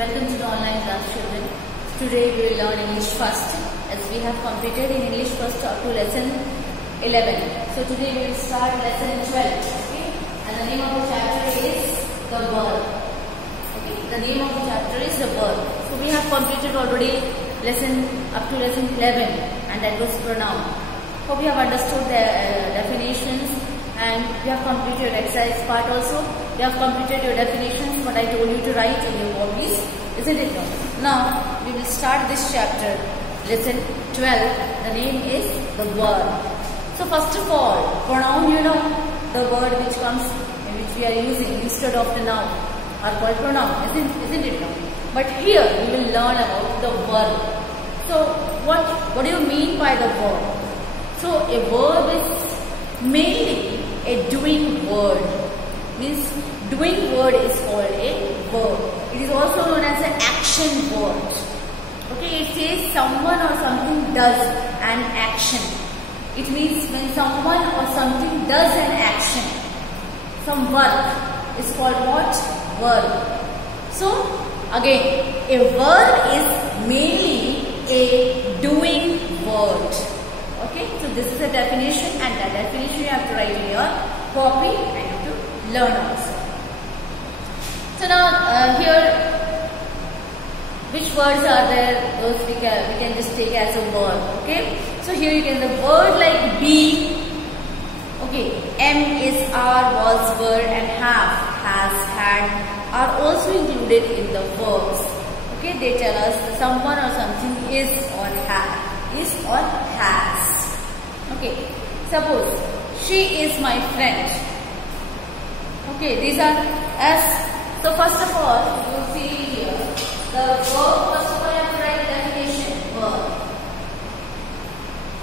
Welcome to the online class, children. Today we will learn English first, as we have completed in English first up to lesson 11. So today we will start lesson 12. Okay, and the name of the chapter is the verb. Okay, the name of the chapter is the verb. So we have completed already lesson up to lesson 11, and that was pronoun. Hope you have understood the definitions, and you have completed your exercise part also. You have completed your definitions, what I told you to write in your copies, isn't it? Now we will start this chapter, lesson 12. The name is the verb. So first of all, pronoun, you know, the word which comes, which we are using instead of the noun, are called pronoun, isn't it? But here we will learn about the verb. So what do you mean by the verb? So a verb is mainly a doing word. Means doing word is called a verb. It is also known as an action word. Okay, it says someone or something does an action. It means when someone or something does an action, some work, is called what? Verb. So again, a verb is mainly a doing word. Okay, so this is a definition, and that definition you have to write in your copy and you have to learn also. So now here, which words are there? Those we can just take as a verb. Okay, so here you can the word like be. Okay, am, is, are, was, were, and have, has, had are also included in the verbs. Okay, they tell us that someone or something is or has. Okay, suppose she is my friend. Okay, these are as. So first of all, you will see here the verb. First of all, you have to write the definition. Verb.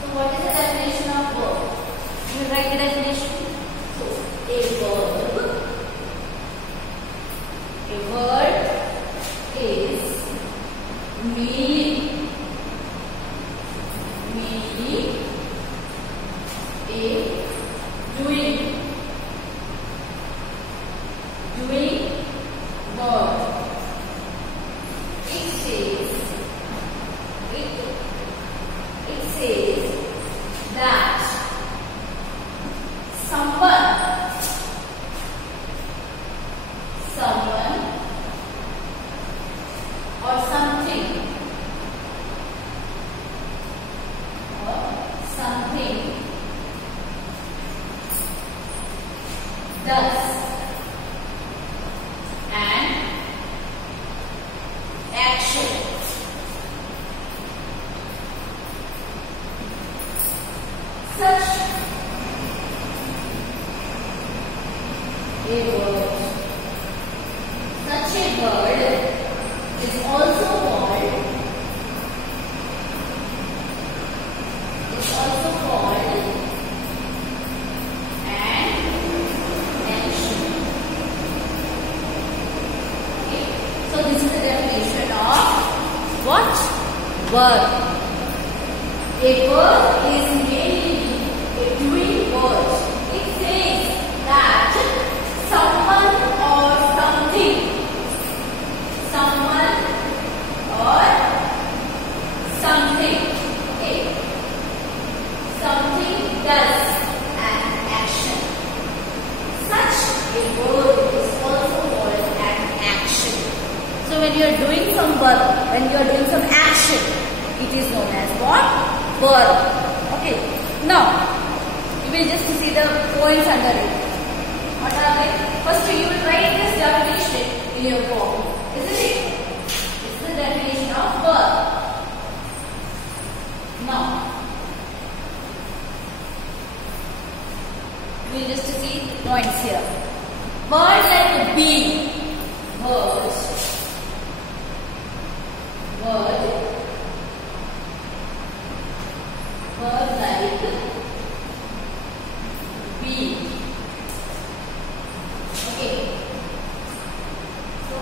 So what is the definition of verb? You will write the definition. So a verb is merely a doing word. It says that someone or something does an action. Such a word is also called an action. Okay, so this is the definition of what? Verb. A verb is mainly a doing word. It says that someone or something okay, something does an action. Such a word is also called an action. So when you are doing some work, when you are doing some action, it is known as what? Verb. Okay. Now you will just see the points under it. What are they? First you will write this definition in your copy, isn't it? It's the definition of verb. Now we will just see the points here. Word like be. Word like be. Okay. So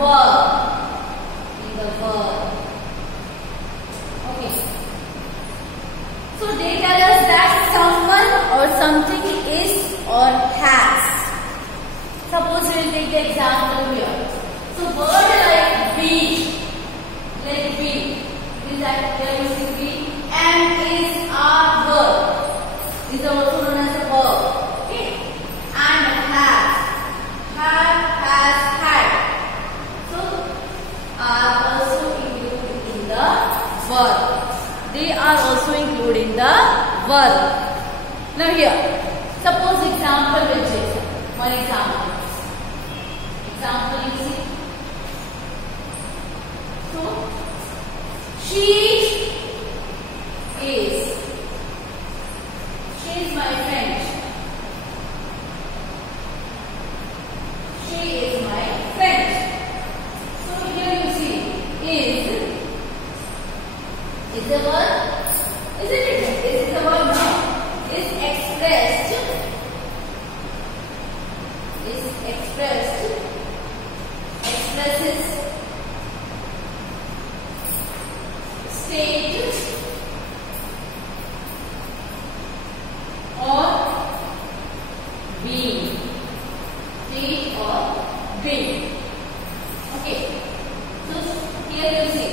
verb. In the verb. Okay. So they tell us that someone or something is or has. Suppose we will take the example here. So word like be, is that here you see be, and is a verb. Is also known as a verb. Okay. And has, has, had. So are also included in the verb. They are also included in the verb. Now here, suppose example will take one example. Example you see. So she is my friend. She is my friend. So here you see is the word, isn't it? Is the word now. Is expressed. Expresses. State. Or being. State or being. Okay. So here you see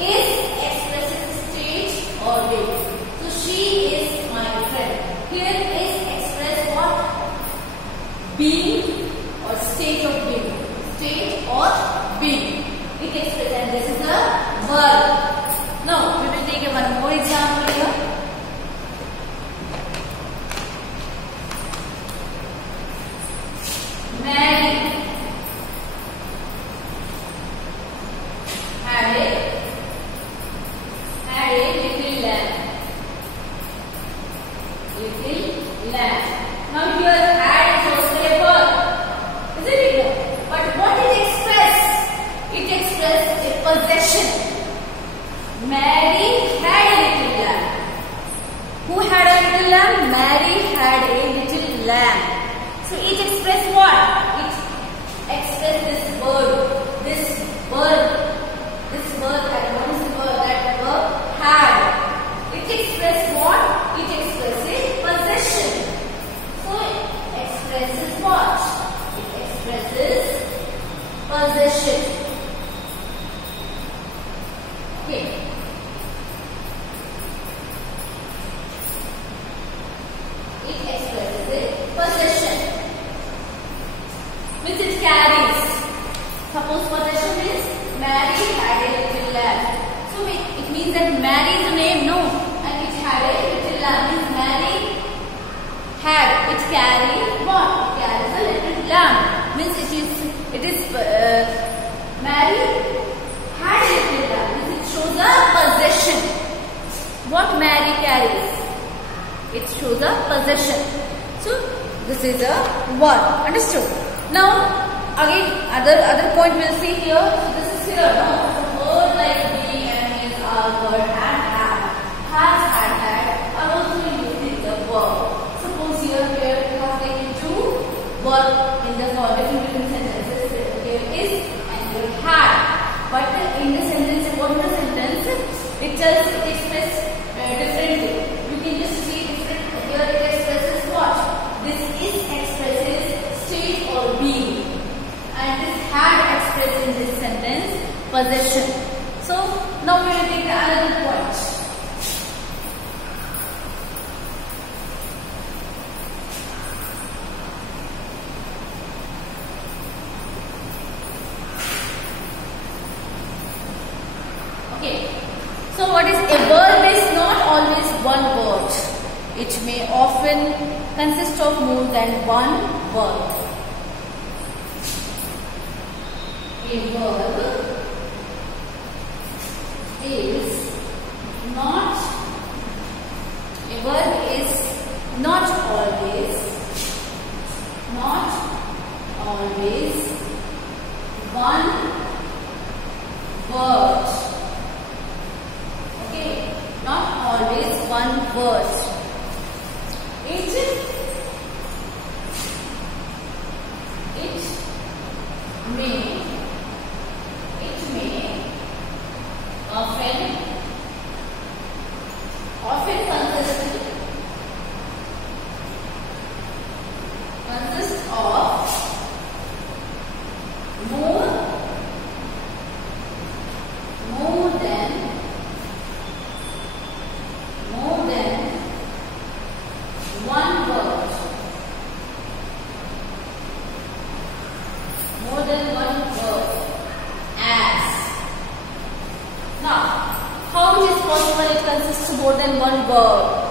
is expresses state or being. So she is my friend. Here is express what? Being or state of being. State or being. It expresses, and this is the verb. Now we will take one more example here. Mary had a little lamb. Now here had is also a verb, isn't it? But what it expresses? It expresses a possession. Mary had a little lamb. Who had a little lamb? Mary had a little lamb. So it expresses what? It expresses this word. This word. And what is the word? That verb had. It expresses what? It expresses possession. So it expresses what? It expresses possession. Okay. It expresses a possession. Which it carries. Suppose possession is Mary had a little lamb. So it means that Mary is a name, no? And it had a little lamb. Means Mary had. It carries what? It carries a little lamb. Means it is Mary had a little lamb. Means it shows a possession. What Mary carries? It shows a possession. So this is a verb. Understood? Now again other point we'll see here. So this is here. No? The word like be and is are word and have. Has had are also used in the verb. Suppose here we have taken two verb in the verb different sentences. Here is and here had. But in the sentence, what is the sentence? It expresses differently. You can just see different. Here it expresses what? This is expresses state or being. And this had expressed in this sentence possession. So now we will take another point. Okay. So what is a verb is not always one word. It may often consist of more than one word. A verb is not always one word. Okay, not always one word. It may more than one word. More than one word. As. Now, how it is possible it consists of more than one word?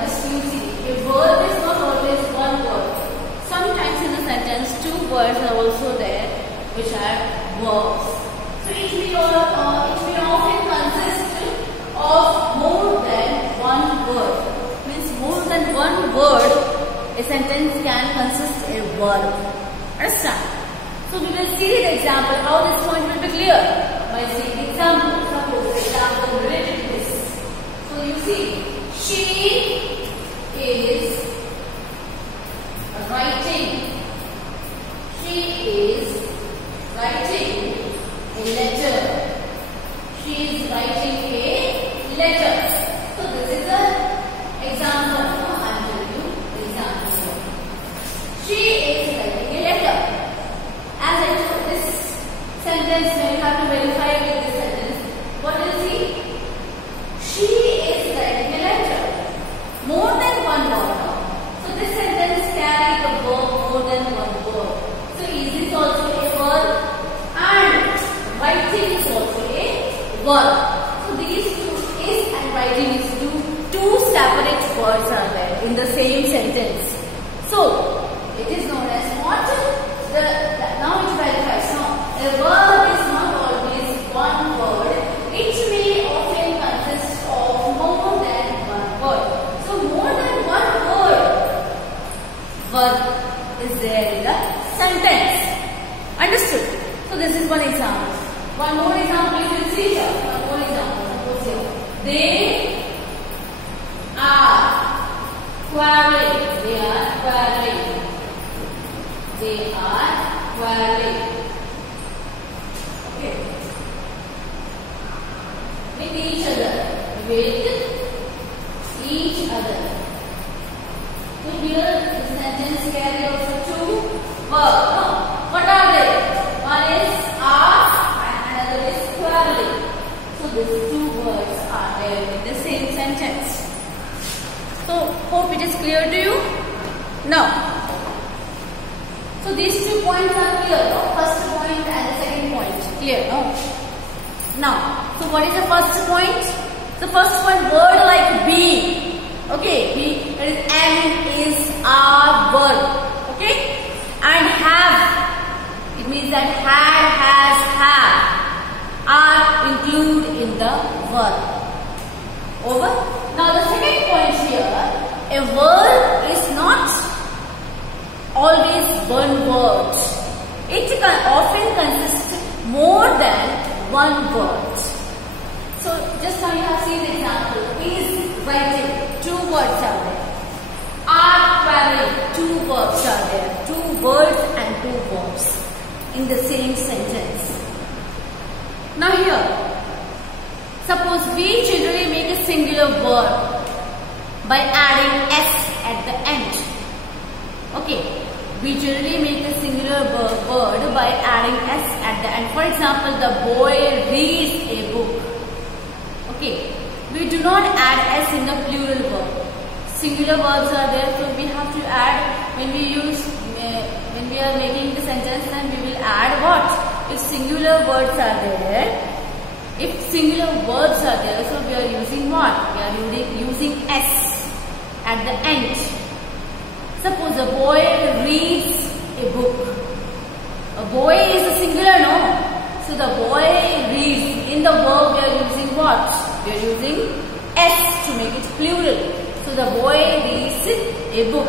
Just you see, a verb is not always one word. Sometimes in a sentence, two words are also there, which are verbs. So it will often consist of more than one word. Means more than one word, a sentence can consist a verb. Understand? So we will see the example how this point will be clear by seeing the example. Suppose the example related to this. So you see, she is writing. She is writing a letter. She is writing a letter. So this is an example. Now I am telling you the example here. She is writing a letter. As I told this sentence, you have to verify with this sentence. What do you see? She is writing a letter. More than one word. So this sentence carries the verb more than one word. So is this also a verb? And writing is also a verb. So these two, is and writing is two separate words are there in the same sentence. So it is known as what? Now it verifies. Now a verb is not always one word. It may often consist of more than one word. So more than one word is there in the sentence. Understood? So this is one example. One more example you will see here. One more example. Suppose here. They are quarreling. They are quarreling. They are quarreling. Okay. With each other. With each other. So here the sentence carries also two verbs. No? What are they? One is are and another is quarreling. So these two words are there in the same sentence. So hope it is clear to you. Now, so these 2 points are clear. No? First point and the second point clear. No? Now, so what is the first point? The first point, word like be. Okay, be, that is M is our verb. Okay, and have, it means that had, has, have are included in the verb. Over. Now the second point here, a verb is not always one word. It can often consist more than one word. So just now you have seen the example. Is writing, 2 words are there. Are quarreling, 2 verbs are there. 2 words and 2 verbs in the same sentence. Now here, suppose we generally make a singular verb by adding s at the end. Okay, we generally make a singular word by adding s at the end. For example, the boy reads a book. Okay, we do not add s in the plural verb. Singular verbs are there, so we have to add when we are making the sentence. Then we will add what? If singular words are there, so we are using what? We are using s at the end. Suppose a boy reads a book. A boy is a singular, no? So the boy reads. In the verb we are using what? We are using s to make it plural. So the boy reads a book.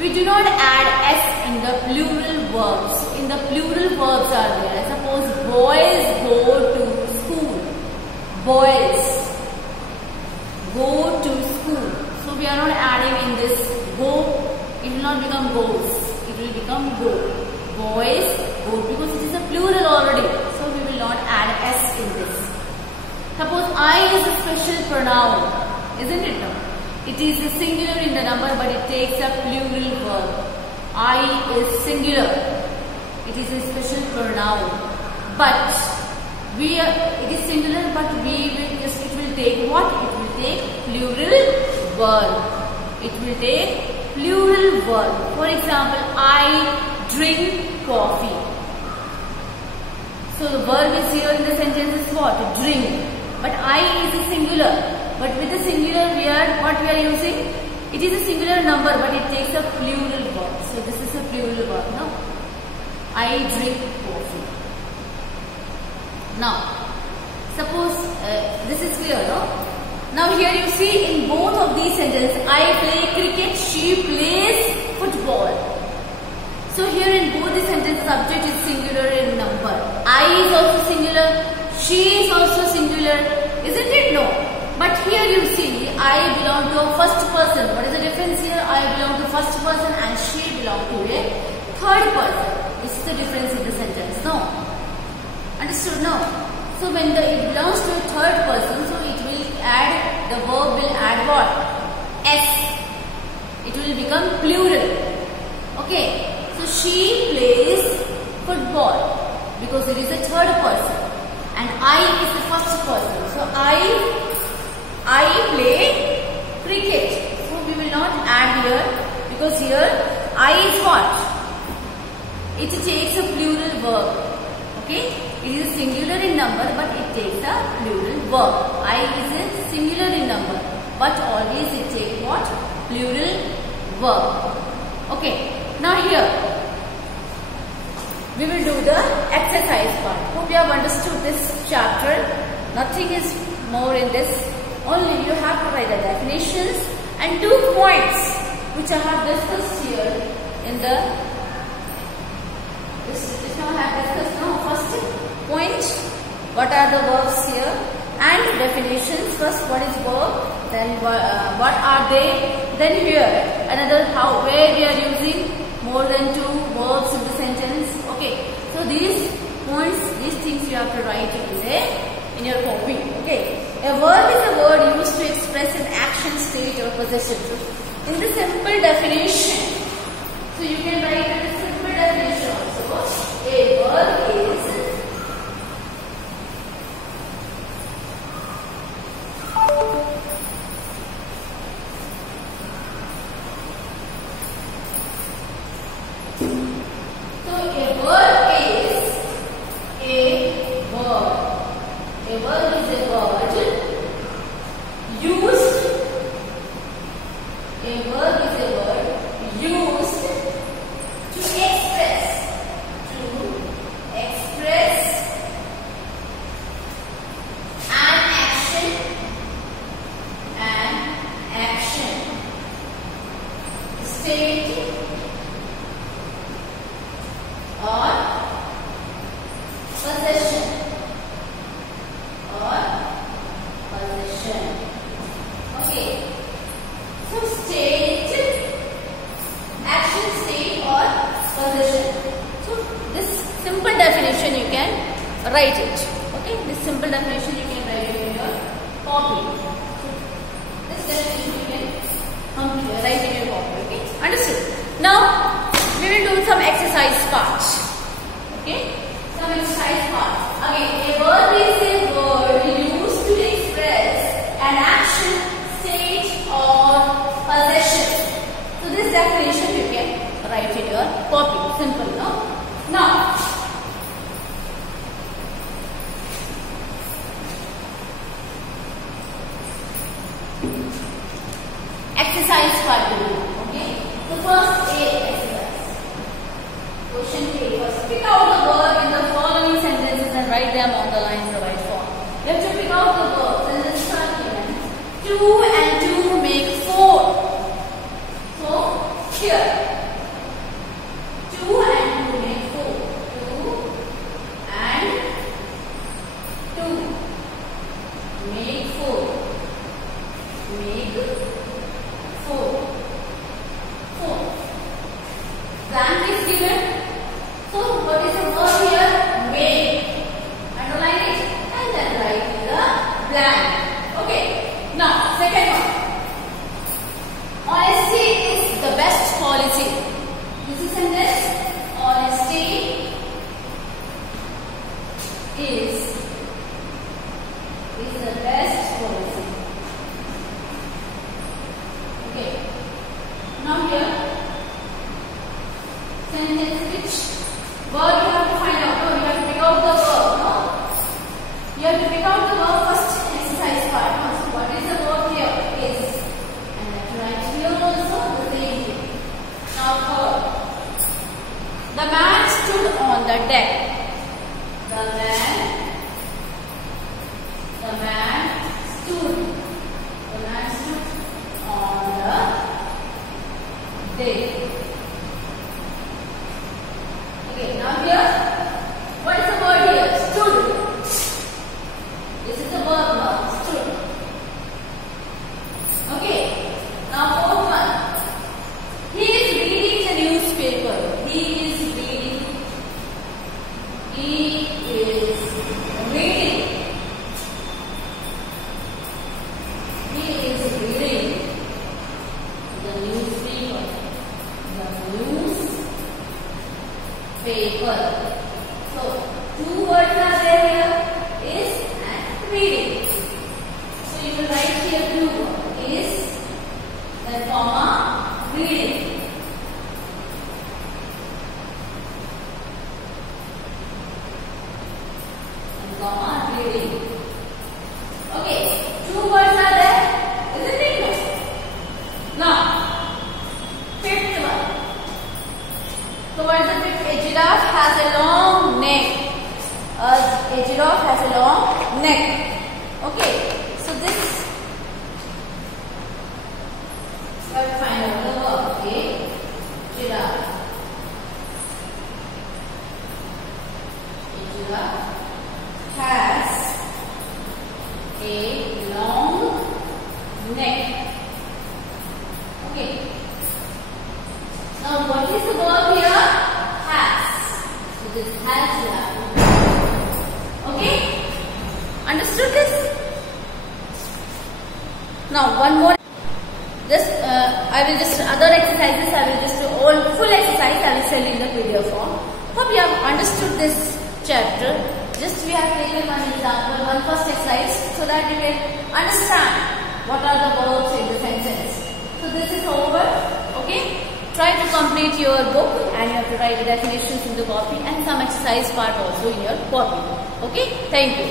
We do not add s in the plural verbs. In the plural verbs are there. Suppose boys go to school. Boys go to school. So we are not adding in this go. It will not become goes. It will become go. Boys go, because it is a plural already. So we will not add s in this. Suppose I is a special pronoun, isn't it? It is a singular in the number, but it takes a plural verb. I is singular. It is a special pronoun. But it is singular, but it will take what? It will take plural verb. It will take plural verb. For example, I drink coffee. So the verb is here in the sentence is what? Drink. But I is a singular. But with the singular what we are using? It is a singular number, but it takes a plural verb. So this is a plural verb. No? I drink coffee. Now, suppose this is clear, no? Now here you see in both of these sentences, I play cricket, she plays football. So here in both the sentences, subject is singular in number. I is also singular, she is also singular, isn't it? No. But here you see, I belong to a first person. What is the difference here? I belong to first person and she belong to a third person. This is the difference in the sentence. No. Understood? No. So when it belongs to a third person, so it will add, the verb will add what? S. It will become plural. Okay. So she plays football because it is a third person and I is the first person. So I play cricket. So we will not add here because here I is what? It takes a plural verb. Okay. It is singular in number, but it takes a plural verb. I is a singular in number, but always it takes what? Plural verb. Okay. Now here, we will do the exercise part. Hope you have understood this chapter. Nothing is more in this. Only you have to write the definitions and 2 points which I have discussed here in the this now I have discussed now. First point, what are the verbs here and definitions. First, what is verb, then what are they, then here another where we are using more than 2 verbs in the sentence. Okay, so these points, these things you have to write in your copy. Okay, a verb is a word used to express an action, state or possession. So in the simple definition, so you can write in the simple definition also. A verb is write it. Okay, this simple definition you can write it in your copy. This definition you can write in your copy. Okay, understood? Now we will do some exercise part. Okay, some exercise part. Again, a verb is a word used to express an action, state, or possession. So this definition you can write in your copy. Simple, no? Now. Exercise part will do. Okay. So first A exercise. Question A. First pick out the word in the following sentences and write them on the lines provided for. You have to pick out the words and then start given. 2 and 2 make 4. So here 2 and 2 make 4. 2 and 2 make 4. Make 4. Blank is given. So what is the verb here? Make. Underline it and then write in the blank. Okay. Now second one. The man stood on the deck. The man stood on the deck. Okay, now here, what is the word here? Stood. This is the verb now, stood. Okay, now fourth one. He is reading the newspaper. He is reading the newspaper. So, two words are there here, is and reading. So, you will write here two words, is, then comma, reading. And comma, reading. Okay, two words are there, isn't it? Now, fifth one. So what is the fifth? A giraffe has a long neck. A giraffe has a long neck. Okay. So this, let's find out the verb. Okay. Giraffe. A giraffe has a long neck. Okay. Now what is the verb here? Has. So this has you have to do. Okay? Understood this? Now one more. This I will just other exercises I will just all full exercise I will send in the video form. Hope you have understood this chapter. Just we have taken one example, one first exercise, so that you can understand what are the verbs in the sentence. So this is over. Okay? Try to complete your book and you have to write the definitions in the copy and some exercise part also in your copy. Okay? Thank you.